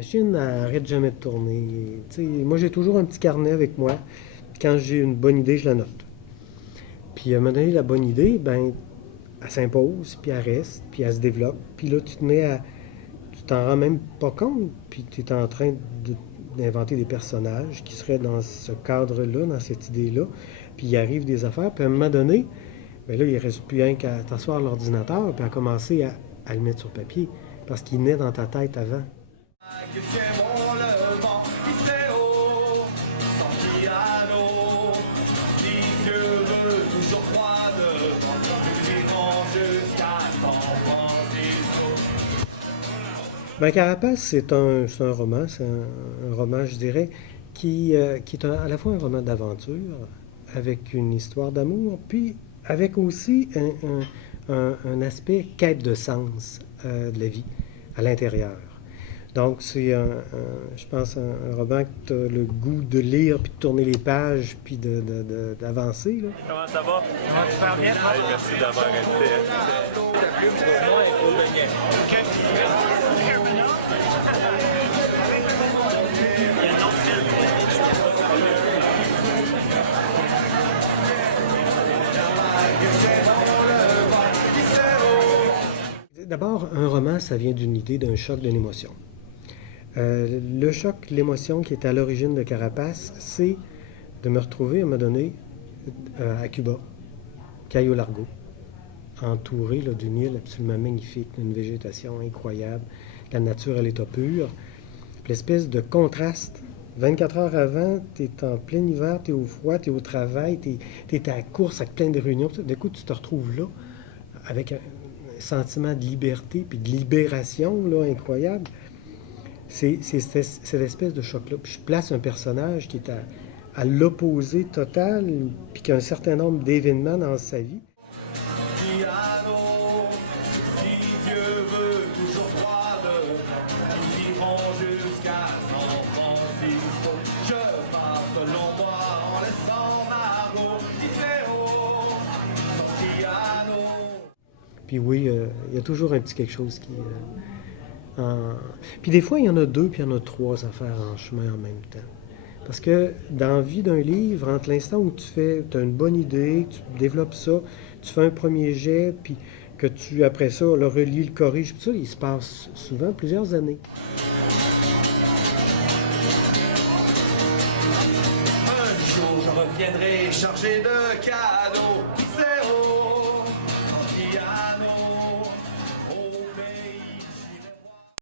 machine n'arrête jamais de tourner. Tu sais, moi, j'ai toujours un petit carnet avec moi. Quand j'ai une bonne idée, je la note. Puis à un moment donné, la bonne idée, ben, elle s'impose, puis elle reste, puis elle se développe. Puis là, tu te mets à... Tu t'en rends même pas compte, puis tu es en train d'inventer des personnages qui seraient dans ce cadre-là, dans cette idée-là. Puis il arrive des affaires, puis à un moment donné, ben là, il ne reste plus rien qu'à t'asseoir à l'ordinateur, puis à commencer à le mettre sur papier, parce qu'il naît dans ta tête avant. Ben, Carapace, c'est un roman, un roman, je dirais, qui est à la fois un roman d'aventure, avec une histoire d'amour, puis avec aussi un aspect quête de sens de la vie à l'intérieur. Donc, c'est, je pense, un roman que tu as le goût de lire, puis de tourner les pages, puis d'avancer. Comment ça va? Super bien. Hey, merci d'avoir été. La plume pour moi est au beignet. D'abord, un roman, ça vient d'une idée, d'un choc, d'une émotion. Le choc, l'émotion qui est à l'origine de Carapace, c'est de me retrouver à un moment donné à Cuba, Cayo Largo, entouré d'une île absolument magnifique, d'une végétation incroyable, la nature à l'état pur. L'espèce de contraste. 24 heures avant, tu es en plein hiver, tu es au froid, tu es au travail, tu es à la course avec plein de réunions. D'un coup, tu te retrouves là avec un sentiment de liberté puis de libération là, incroyable. C'est cette espèce de choc-là. Puis je place un personnage qui est à l'opposé total, puis qui a un certain nombre d'événements dans sa vie. Puis oui, il y a toujours un petit quelque chose qui... Puis des fois, il y en a deux, puis il y en a trois à faire en chemin en même temps. Parce que dans la vie d'un livre, entre l'instant où tu as une bonne idée, tu développes ça, tu fais un premier jet, puis que tu, après ça, le relis, le corriges, puis ça, il se passe souvent plusieurs années. Un jour, je reviendrai chargé de cadeaux.